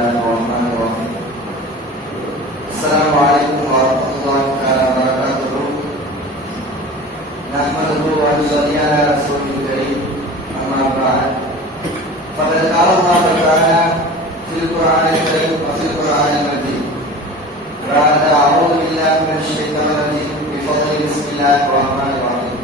الله الرحمن الرحيم. السلام عليكم ورحمة الله تعالى وبركاته. نحمده ونصلي على رسوله الكريم. أما بعد، فقد قال الله تعالى في القرآن الكريم وفي القرآن المجيد بعد أعوذ بالله من الشيطان الرجيم بفضل بسم الله الرحمن الرحيم.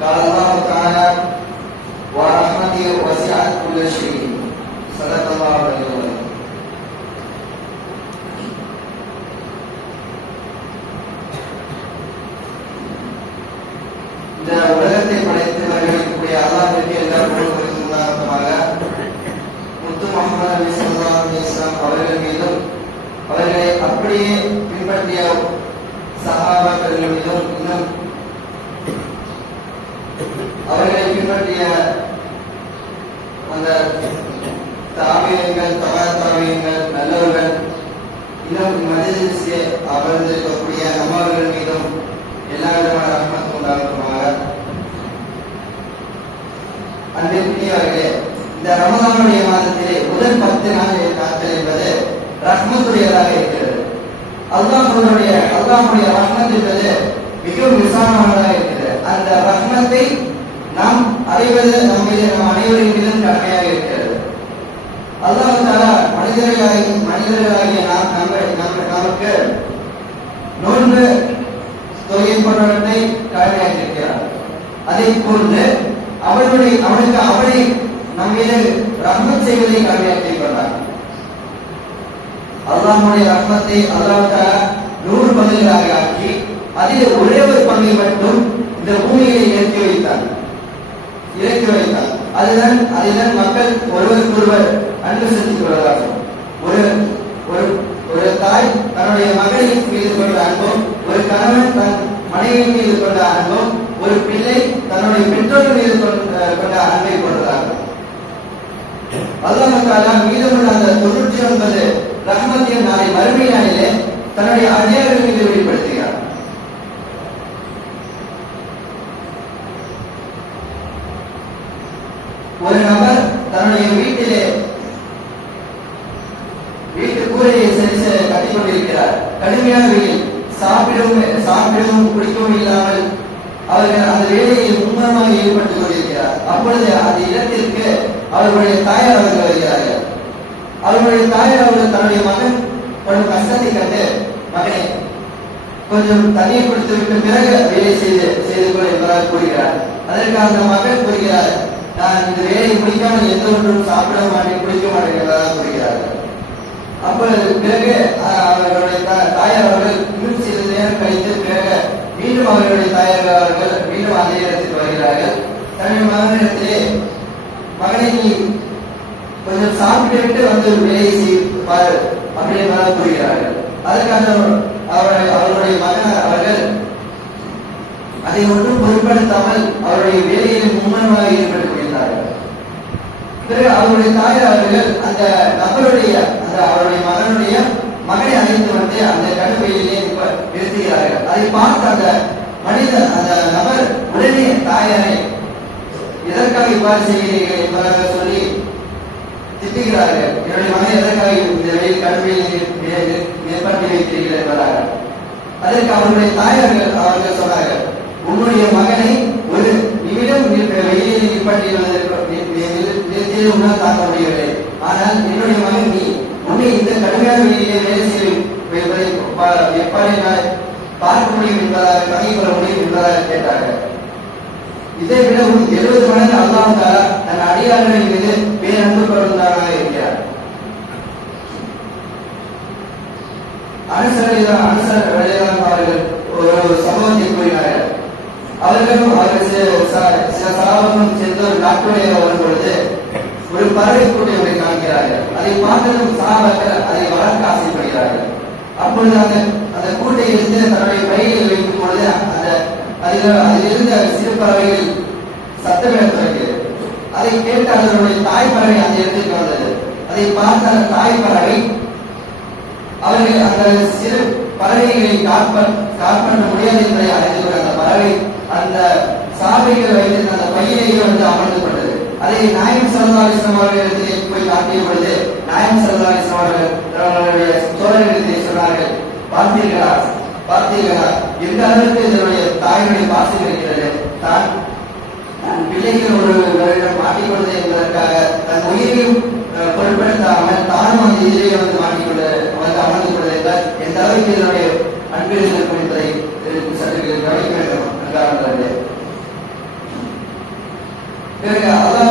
قال الله تعالى: ورحمتي وسعت كل شيء. صدق الله عليه وسلم. இந்த உலகத்தை படைத்து வருகிற அல்லாஹ்வுக்கு எல்லா புகழும் உண்டாகட்டுமாக. முத்து முஹம்மது நபி ஸல்லல்லாஹு அலைஹி வஸல்லம் அவர்கள் மீதும் அவர்களை அப்படியே பின்பற்றிய சஹாபாக்கள் மீதும் இன்னும் அவர்களை பின்பற்றிய அந்த தாபியங்கள், தாபியங்கள் நல்லவர்கள் இன்னும் மஜ்லிஸிலே அமர்ந்திருக்கக்கூடிய நம்மவர்கள் மீதும் எல்லா விதமான ரஹ்மத்தும் உண்டாகட்டுமாக. அன்பிற்குரியவர்களே, இந்த ரமலானுடைய மாதத்திலே முதல் 10 நாள் காத்தல் என்பது ரஹ்மத்துடையதாக இருக்கிறது. அல்லாஹ்வுடைய ரஹ்மத் என்பது மிகவும் விசாலமானதாக இருக்கிறது. அந்த ரஹ்மத்தை நாம் அறிவது நம் அனைவரின் மீதும் கடமையாக இருக்கிறது. அல்லாஹ் தஆலா மனிதர்களாகிய நமக்கு நோன்பு தொகை போன்றவற்றை கடமையாக்கியிருக்கிறார். அதை போன்று அவனை நம் மீது ரஹ்மத் செய்வதை கடமையாக்கியிருக்கிறார். அல்லாஹ்வுடைய ரஹ்மத்தை அல்லாஹ் தஆலா 100 பங்குகளாக ஆக்கி அதில் ஒரே ஒரு பங்கை மட்டும் இந்த பூமியை இறக்கி வைத்தார். அதுதான் மக்கள் ஒருவருக்கொருவர் அன்பு செலுத்திக் கொள்வதாகும். ஒரு தாய் தன்னுடைய மகளின் மீது கொண்ட அன்பும், ஒரு கணவன் தன் மனைவியின் மீது கொண்ட அன்பும், ஒரு பிள்ளை தன்னுடைய பெற்றோர் மீது கொண்ட அன்பை கொண்டதாகும். அல்லாஹ் தஆலா மீதமுள்ள அந்த 99 ரஹ்மத்தின் நாளை மறுமை நாளிலே தன்னுடைய அடியார்கள் மீது வெளிப்படுத்துகிறார். ஒரு நபர் தன்னுடைய வீட்டு கூரையை கட்டிக் கொண்டிருக்கிறார். கடுமையான வெயில், சாப்பிடவும் குடிக்கவும் இல்லாமல் அவர்கள் அந்த வேலையில் மும்முரமாக ஈடுபட்டுக் கொண்டிருக்கிறார். அப்பொழுது அந்த இடத்திற்கு அவர்களுடைய தாயார் அவர்கள் வருகிறார்கள். அவர்களுடைய தாயார் அவர்கள் தன்னுடைய மகன் படும் கஷ்டத்தை கண்டு, மகனை கொஞ்சம் தண்ணீர் கொடுத்து விட்டு பிறகு வேலை செய்து கொள் என்பதாக கூறுகிறார். அதற்கு அந்த மகன் கூறுகிறார், நான் இந்த வேலையை முடிக்காமல் எந்த ஒன்றும் சாப்பிட மாட்டேன், குடிக்க மாட்டேன் என்பதாக கூறுகிறார்கள். அப்பொழுது பிறகு அவர்களுடைய தாயார் அவர்கள் இன்னும் சிறிது நேரம் கழித்து பிறகு மீண்டும் அவர்களுடைய தாயார் அவர்கள் மீண்டும் அதே இடத்துக்கு வருகிறார்கள். தன்னுடைய மகனிடத்திலே, மகனை நீ கொஞ்சம் சாப்பிட்டு விட்டு வந்து வேலையை செய்வார் அப்படி என்பதாக கூறுகிறார்கள். அதற்காக அவருடைய மகன் அவர்கள் அதை ஒன்றும் பொருட்படுத்தாமல் அவருடைய வேலையில் மும்முரமாக ஈடுபட்டுக் கொண்டிருந்தார்கள். பிறகு அவருடைய தாயார் அவர்கள் அந்த நபருடைய அவருடைய மகனை அழைத்து வந்து அந்த கடுமையிலே நிறுத்துகிறார்கள். அதை பார்த்து அந்த நபர் உடனே தாயாரை எதற்காக இவ்வாறு செய்கிறீர்கள் என்பதாக சொல்லி திட்டுகிறார்கள். என்னுடைய மகன் எதற்காக இந்த வெயில் கடுமையில் ஏற்படுத்தி வைக்கிறீர்கள் என்பதாக. அதற்கு அவருடைய தாயார்கள் அவர்கள் சொன்னார்கள், உன்னுடைய மகனை ஒரு நிமிடம் வெயிலில் நிறுத்தி உன்னால் தாக்க முடியவில்லை. ஆனால் என்னுடைய மகன் நீ உன்னை இந்த கடுமையான வெயிலே வேலை செய்வதை எப்பாடி பார்க்க முடியும் என்பதாக, கதை கொள்ள முடியும் என்பதாக கேட்டார்கள். இதை விட 70 மடங்கு அல்லாஹ் தஆலா தன் அடியார்களின் மீது பேரன்பு கொண்டவராக இருக்கிறார். அவர்கள் ஒரு சம்பவத்தை கூறினார்கள். அவர்கள் சில சகாபாக்களும் சேர்ந்து ஒரு நாட்டுடைய வரும் பொழுது ஒரு பறவை கூட்டை காண்கிறார்கள். அதை பார்த்ததும் சகாபாக்கள் அதை வளர்க்க ஆசைப்படுகிறார்கள். அப்பொழுது அந்த கூட்டை எடுத்து தன்னுடைய பையில் வைக்கும் பொழுது அதிலிருந்த சிறு பறவைகள் சத்தமிட தொடங்கியது. அதை கேட்டு அதனுடைய தாய் பறவை அந்த இடத்திற்கு வந்தது. அதை பார்த்த அந்த தாய் பறவை அவர்கள் அந்த சிறு பறவைகளை காப்பாற்ற முடியாது என்பதை அறிந்து கொண்ட அந்த பறவை அந்த சாபைகள் வைத்திருந்த அந்த பையிலேயே வந்து அமர்ந்து கொண்டது. அதை நாயகம் ஸல்லல்லாஹு அலைஹி வஸல்லம் அவர்களிடத்திலே போய் காட்டிய பொழுது நாயகம் ஸல்லல்லாஹு அலைஹி வஸல்லம் அவர்கள் அவர்களுடைய தோழர்களிடத்திலே சொன்னார்கள், பார்த்தீர்களா பார்த்தீர்களா எந்த அளவுக்கு இதனுடைய தாயினுடைய பாசம் இருக்கிறது. தான் பிள்ளைகள் ஒரு வருடம் மாட்டிக்கொள்வது என்பதற்காக தன் உயிரையும் பொருட்படுத்தாமல் தானும் அந்த இதிலே வந்து மாட்டிக்கொள்ள வந்து அமர்ந்து கொள்வது என்றால் எந்த அளவுக்கு இதனுடைய அன்பில் இருக்கும் என்பதை சற்று கவனிக்க வேண்டும் என்றார்கள். பிறகு அல்லாஹ்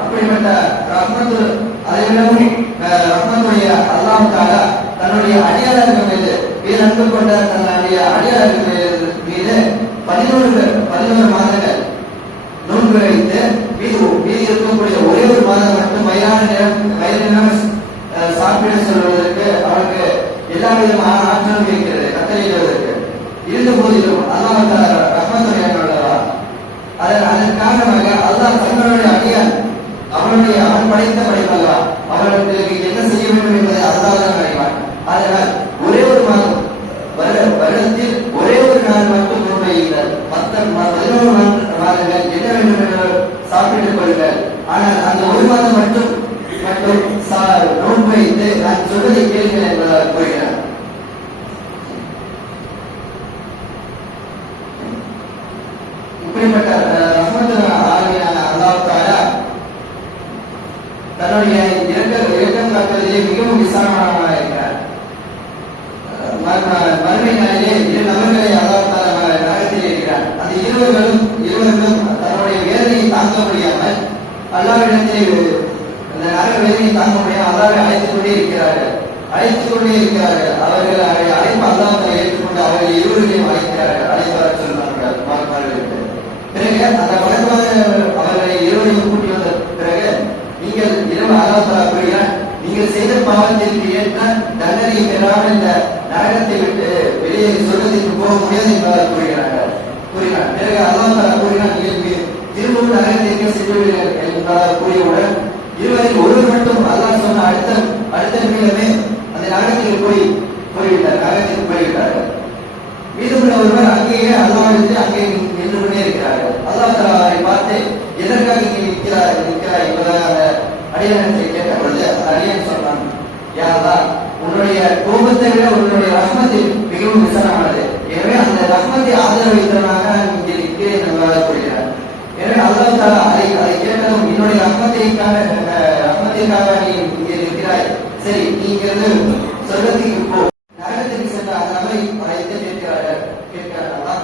அப்படிப்பட்ட ரஹ்மத்து அதைவிடவும் ரஹ்மத்துடைய அல்லாஹ் தஆலா தன்னுடைய அடியாளர்கள் மீது பேரன்பு கொண்ட தன்னுடைய அடியாளர்கள் மீது 11 மாதங்கள் நோன்பு வைத்து மீதி இருக்கக்கூடிய ஒரே ஒரு மாதம் மட்டும் வயிறு நிறம் சாப்பிட சொல்வதற்கு அவருக்கு எல்லா விதமான ஆற்றலும் இருக்கிறது கட்டளையிடுவதற்கு. இருந்த போதிலும் அல்லாஹ் தஆலா ரஹ்மத்துடையவரா அதன் காரணமாக அல்லாஹ் தன்னுடைய அடியான் அவனுடைய அவன் படைத்த படைப்பல்லா அவர்களுக்கு என்ன செய்ய வேண்டும் என்பதை அல்லாஹ் தான் அறிவான். அதனால் ஒரே ஒரு மாதம் வருடத்தில் ஒரே ஒரு நாள் மட்டும் நோன்பை வையுங்கள். மற்ற 11 மாதங்கள் என்ன வேண்டும் என்று சாப்பிட்டுக் கொள்ளுங்கள். ஆனால் அந்த ஒரு மாதம் மட்டும் நோன்பு வைத்து நான் சொல்வதை கேளுங்கள் என்பதாக கூறுகிறார். இப்படிப்பட்ட அல்லாஹ் தஆலா தன்னுடைய இரக்கம் காட்டுவதிலே மிகவும் விசாலமானவராக இருக்கிறார். மறுமை நாளிலே 2 நபர்களை அல்லாஹ் தஆலா நரகத்தில் இருக்கிறார். அந்த இருவர்களும் தன்னுடைய வேதனையை தாங்க முடியாமல் அல்லாஹ்விடத்திலே அந்த நரக வேதனையை தாங்க முடியாமல் அல்லாஹ்வை அழைத்துக் கொண்டே இருக்கிறார்கள். அவர்கள் அழைப்பு அல்லாஹ் ஏற்றுக்கொண்டு அவர்கள் இருவர்களையும் அழைப்பார் சொல்வார்கள். பிறகு அந்த பழக்கமாக அவர்களை இருவரையும் கூட்டி வந்த பிறகு நீங்கள் இரவு அல்லாஹ் தஆலா கூறுகிறார், நீங்கள் செய்த பாவத்திற்கு ஏற்ற தண்டனை பெறாமல் இந்த நரகத்தை விட்டு வெளியே சொர்க்கத்திற்கு போக முடியாது என்பதாக கூறுகிறார். பிறகு அல்லாஹ் தஆலா கூறுகிறார், நீங்கள் திரும்பவும் நரகத்திற்கு செல்வீர்கள் என்பதாக கூறியவுடன் இருவரில் ஒருவர் மட்டும் அல்லாஹ் சொன்ன அடுத்த நிமிடமே அந்த நரகத்திற்கு போய்விட்டார்கள். மீதமுள்ள ஒருவர் அங்கேயே அல்லாஹ்விடத்தில் அங்கே நின்று கொண்டே இருக்கிறார்கள். அல்லாஹ் தஆலா அவரை பார்த்து எதற்காக இங்கே நிற்கிறாய் என்பதாக அடியானை கேட்ட பொழுது அடியான் சொன்னான், யா அல்லாஹ், உன்னுடைய கோபத்தை விட உன்னுடைய ரஹ்மத்து மிகவும் விசாலமானது. எனவே அந்த ரஹ்மத்தை ஆதரவைத்தவனாக நான் இங்கே நிற்கிறேன் என்பதாக கூறுகிறார். எனவே அல்லாஹ் தஆலா அதை கேட்டதும் என்னுடைய ரஹ்மத்திற்காக நீ இங்கே நிற்கிறாய், சரி நீ இங்கிருந்து சொர்க்கத்திற்கு போ. நரகத்திற்கு சென்ற அந்த நபரை அழைத்து கேட்கிறார்களா,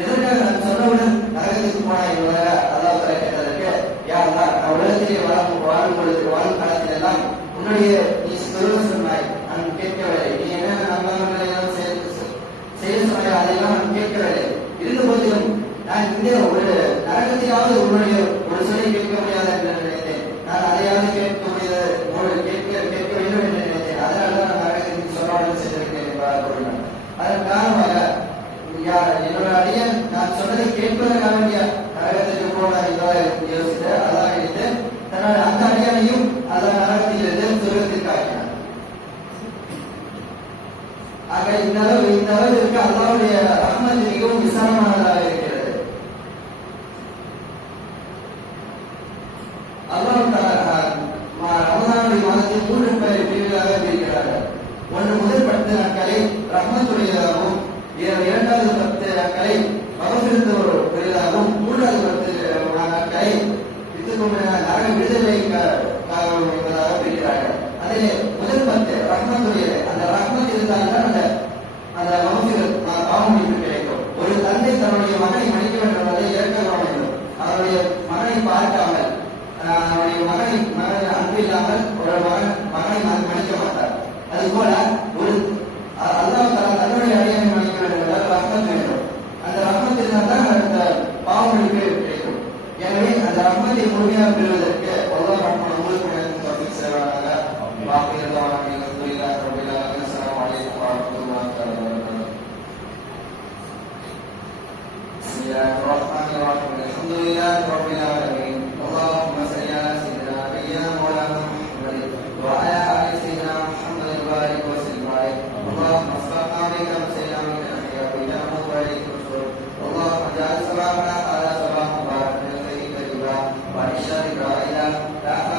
எதற்காக நான் சொன்னவுடன் நரகத்திற்கு போனாய் என்பதாக அல்லாஹ் தஆலா கேட்டதற்கு, யா அல்லாஹ், நான் உலகத்திலே வாழும் காலத்தில் எல்லாம் உன்னுடைய நீ சொல்ல சொன்னாய், நான் கேட்கவில்லை. நீ என்ன நம்பங்களை எல்லாம் செய்ய சொன்னாய், அதையெல்லாம் நான் கேட்கவில்லை. இருந்த போதிலும் நான் இந்த ஒரு நரகத்தையாவது உன்னுடைய ஒரு சொல்லை கேட்க முடியாது என்று நினைத்தேன். நான் அதையாவது கேட்க வேண்டும் என்று நினைத்தேன். அதனால்தான் நான் நரகத்திற்கு சொல்லாமல் சென்றிருக்கேன் என்பதாக கூறினார். அதன் காரணமாக என்னோட அடியன் நான் சொன்னதை கேட்பதற்காக வேண்டிய நரகத்திற்கு போனார் என்பதாக யோசித்து அல்லாஹ் நினைத்து தன்னுடைய அந்த அடியானையும் அல்லாஹ் நரகத்திலிருந்து சொர்க்கத்திற்கு ஆக்கினார். ஆக இந்த அளவிற்கு அல்லாஹ்வுடைய ரஹ்மத் மிகவும் விசாலமானதாக இருக்கிறது. அல்லாஹ் தஆலா ரமலானுடைய மாதத்தில் 3 பிரிவுகளாக பிரிக்கிறார்கள். ஒன்று முதல் 10 நாட்களை ரஹ்மத்துடையதாகவும், இரண்டாவது 10 நாட்களை மகஃபிரத்து பெரியதாகவும், மூன்றாவது 10 நாட்களை நரக விடுதலை என்பதாக பிரிக்கிறார்கள். அதிலே முதல் 10 ரஹ்மத்துடையது. அந்த ரஹ்மத் இருந்தால்தான் அந்த மகஃபிரத் பாவம் கிடைக்கும். ஒரு தந்தை தன்னுடைய மகனை மன்னிக்க வேண்டும் என்பதை ஏற்க வேண்டும். அவருடைய மகனை பார்க்காமல் அவருடைய மகனை அன்பு இல்லாமல் ஒரு மகனை மன்னிக்க மாட்டார். அதுபோல ஒரு அல்லாஹ் தஆலா தன்னுடைய அடியானை மன்னிக்க வேண்டும் என்றால் ரஹ்மத் வேண்டும். அந்த ரஹ்மத் இருந்தால்தான் அந்த பாவ மன்னிப்பு கிடைக்கும். எனவே அந்த ரஹ்மத்தை முழுமையாக பெறுவதற்கு அல்லாஹ் ரஹ்மான் உங்களுக்கு தௌஃபீக் செய்வானாக. வாக்கியல்லாஹு அல்ஹம்துலில்லாஹி ரப்பில் ஆலமீன். அஸ்ஸலாமு அலைக்கும் வரஹ்மத்துல்லாஹி வபரகாத்துஹு. பிஸ்மில்லாஹிர் ரஹ்மானிர் ரஹீம். அல்ஹம்துலில்லாஹி ரப்பில் ஆலமீன். اللهم صل على سيدنا نبينا مولانا محمد وعلى ال سيدنا محمد وبارك وسلم عليه. اللهم صل عليك وسلم عليك يا رب اللهم اجعل صلاتنا على صلاه مباركه وبشر إلى